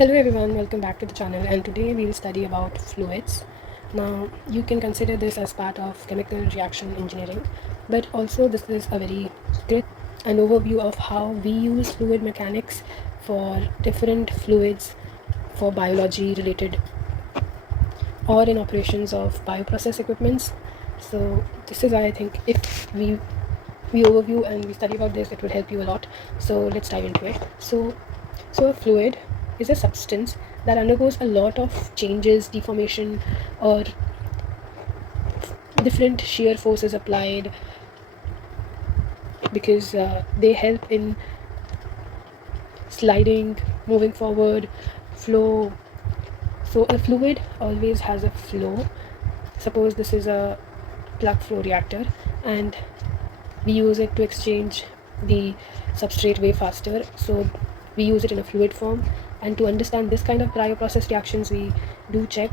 Hello everyone, welcome back to the channel, and today we'll study about fluids. Now you can consider this as part of chemical reaction engineering, but also this is a very great an overview of how we use fluid mechanics for different fluids for biology related or in operations of bioprocess equipments. So this is why I think if we overview and we study about this, it would help you a lot. So let's dive into it. So a fluid is a substance that undergoes a lot of changes, deformation, or different shear forces applied because they help in sliding, moving forward, flow. So a fluid always has a flow. Suppose this is a plug flow reactor and we use it to exchange the substrate way faster, so we use it in a fluid form. And to understand this kind of bioprocess reactions, we do check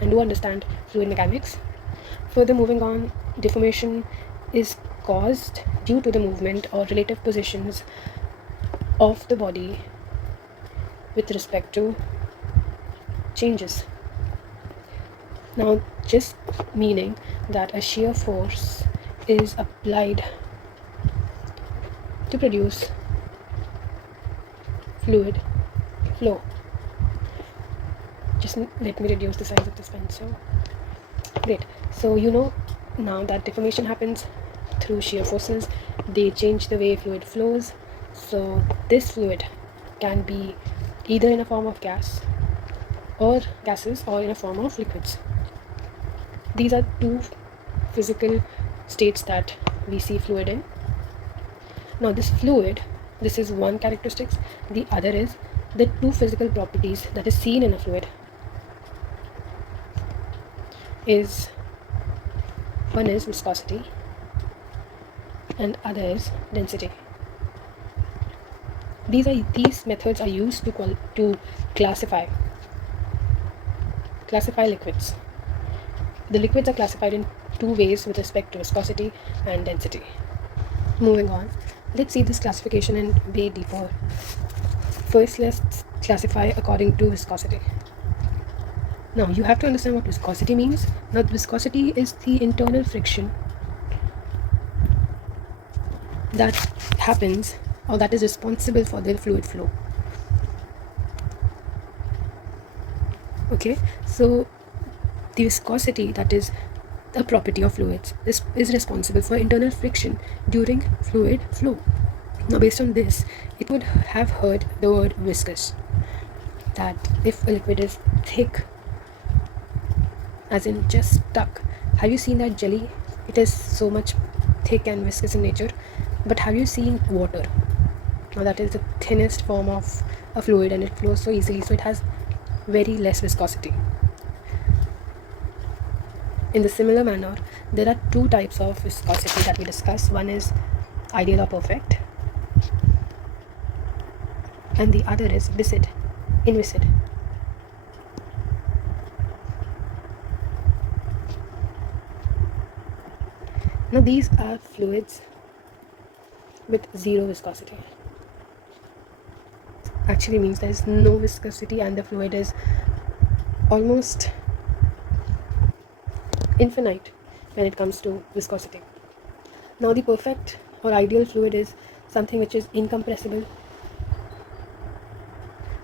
and do understand fluid mechanics. Further moving on, deformation is caused due to the movement or relative positions of the body with respect to changes. Now, just meaning that a shear force is applied to produce fluid flow. Just let me reduce the size of this pencil. Great. So you know now that deformation happens through shear forces. They change the way fluid flows. So this fluid can be either in a form of gas or gases or in a form of liquids. These are two physical states that we see fluid in. Now this fluid, this is one characteristic. The other is the two physical properties that is seen in a fluid. One is viscosity and other is density. These methods are used to classify liquids. The liquids are classified in two ways with respect to viscosity and density. Moving on, let's see this classification in way deeper. First, let's classify according to viscosity. Now, you have to understand what viscosity means. Now, viscosity is the internal friction that happens or that is responsible for the fluid flow. Okay, so the viscosity, that is a property of fluids, is responsible for internal friction during fluid flow. Now, based on this, it would have heard the word viscous, that if a liquid is thick, as in just stuck. Have you seen that jelly? It is so much thick and viscous in nature. But have you seen water? Now that is the thinnest form of a fluid and it flows so easily, so it has very less viscosity. In the similar manner, there are two types of viscosity that we discuss. One is ideal or perfect, and the other is inviscid. Now these are fluids with zero viscosity. Actually means there is no viscosity and the fluid is almost infinite when it comes to viscosity. Now the perfect or ideal fluid is something which is incompressible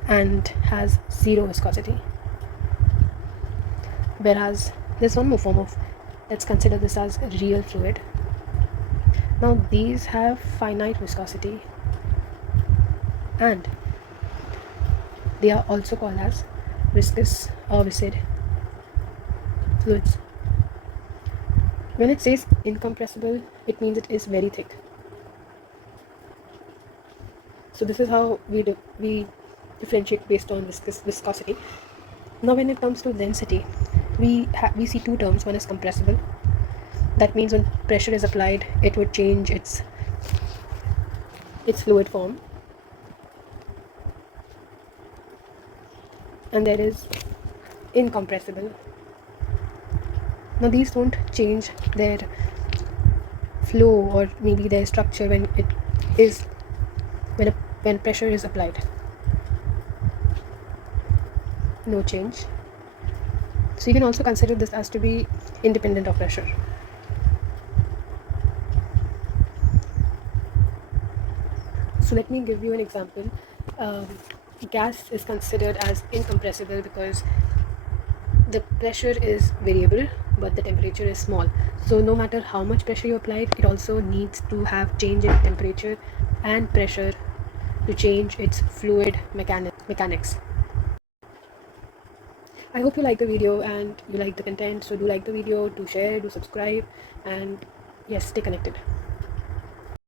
and has zero viscosity. Whereas there's one more form of, let's consider this as real fluid. Now these have finite viscosity and they are also called as viscous or viscid fluids. When it says incompressible, it means it is very thick. So this is how we differentiate based on viscosity. Now when it comes to density, we see two terms. One is compressible. That means when pressure is applied, it would change its fluid form. And there is incompressible. Now these don't change their flow or maybe their structure when pressure is applied. no change. So you can also consider this as to be independent of pressure. So let me give you an example. Um, Gas is considered as incompressible because the pressure is variable but the temperature is small. So no matter how much pressure you applied, it also needs to have change in temperature and pressure to change its fluid mechanics. I hope you like the video and you like the content. So do like the video, do share, do subscribe, and yes, stay connected.